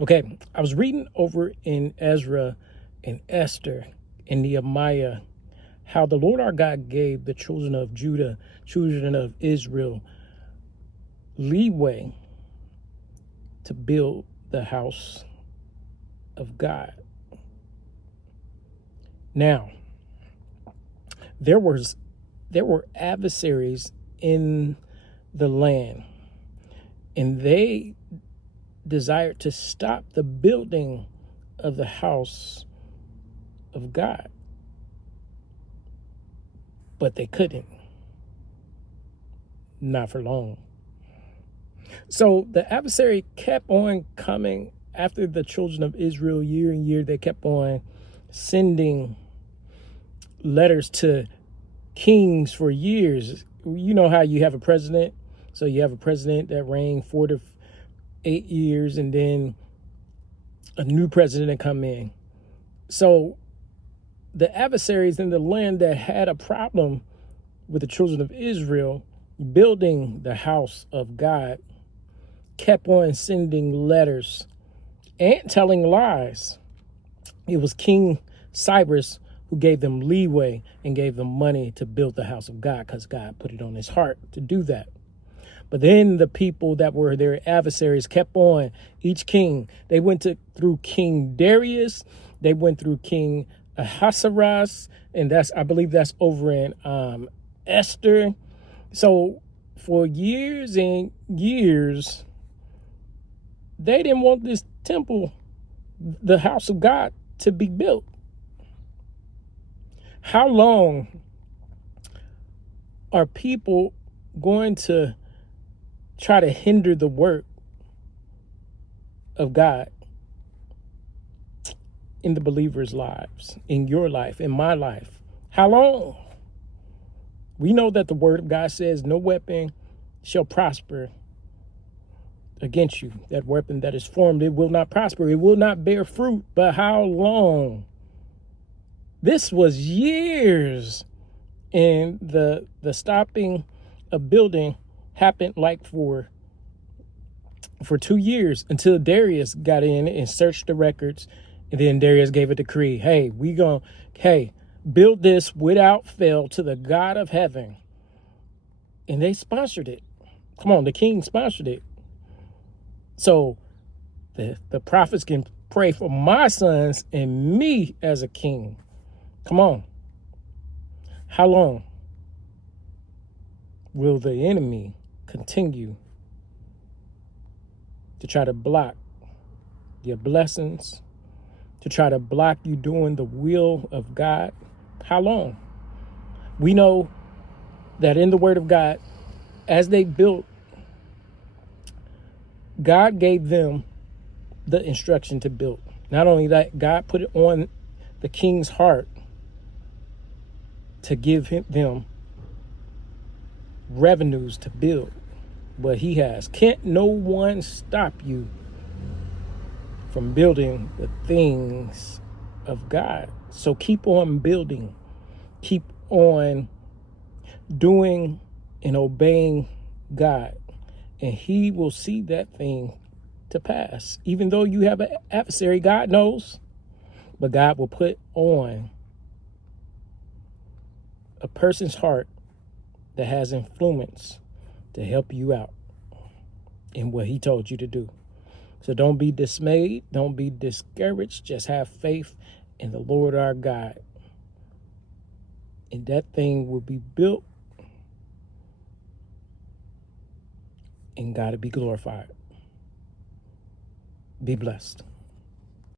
Okay, I was reading over in Ezra and Esther and Nehemiah how the Lord our God gave the children of Judah, children of Israel, leeway to build the house of God. Now, there were adversaries in the land, and they desired to stop the building of the house of God, but they couldn't, not for long. So the adversary kept on coming after the children of Israel year and year. They kept on sending letters to kings for years. You know how you have a president, so you have a president that reigned 4 to 8 years, and then a new president come in. So the adversaries in the land that had a problem with the children of Israel building the house of God kept on sending letters and telling lies. It was King Cyrus who gave them leeway and gave them money to build the house of God because God put it on his heart to do that. But then the people that were their adversaries kept on. Each king, they went through King Darius, they went through King Ahasuerus, and I believe that's over in Esther. So for years and years, they didn't want this temple, the house of God, to be built. How long are people going to try to hinder the work of God in the believers' lives, in your life, in my life? How long? We know that the word of God says no weapon shall prosper against you. That weapon that is formed, it will not prosper. It will not bear fruit. But how long? This was years. And the stopping of building happened like for 2 years until Darius got in and searched the records. And then Darius gave a decree. Hey, build this without fail to the God of heaven. And they sponsored it. Come on, the king sponsored it. So the prophets can pray for my sons and me as a king. Come on. How long will the enemy continue to try to block your blessings, to try to block you doing the will of God? How long? We know that in the word of God, as they built, God gave them the instruction to build. Not only that, God put it on the king's heart to give them revenues to build what he has. Can't no one stop you from building the things of God. So keep on building. Keep on doing and obeying God, and he will see that thing to pass. Even though you have an adversary, God knows, but God will put on a person's heart that has influence to help you out in what he told you to do. So don't be dismayed. Don't be discouraged. Just have faith in the Lord our God, and that thing will be built, and God will be glorified. Be blessed.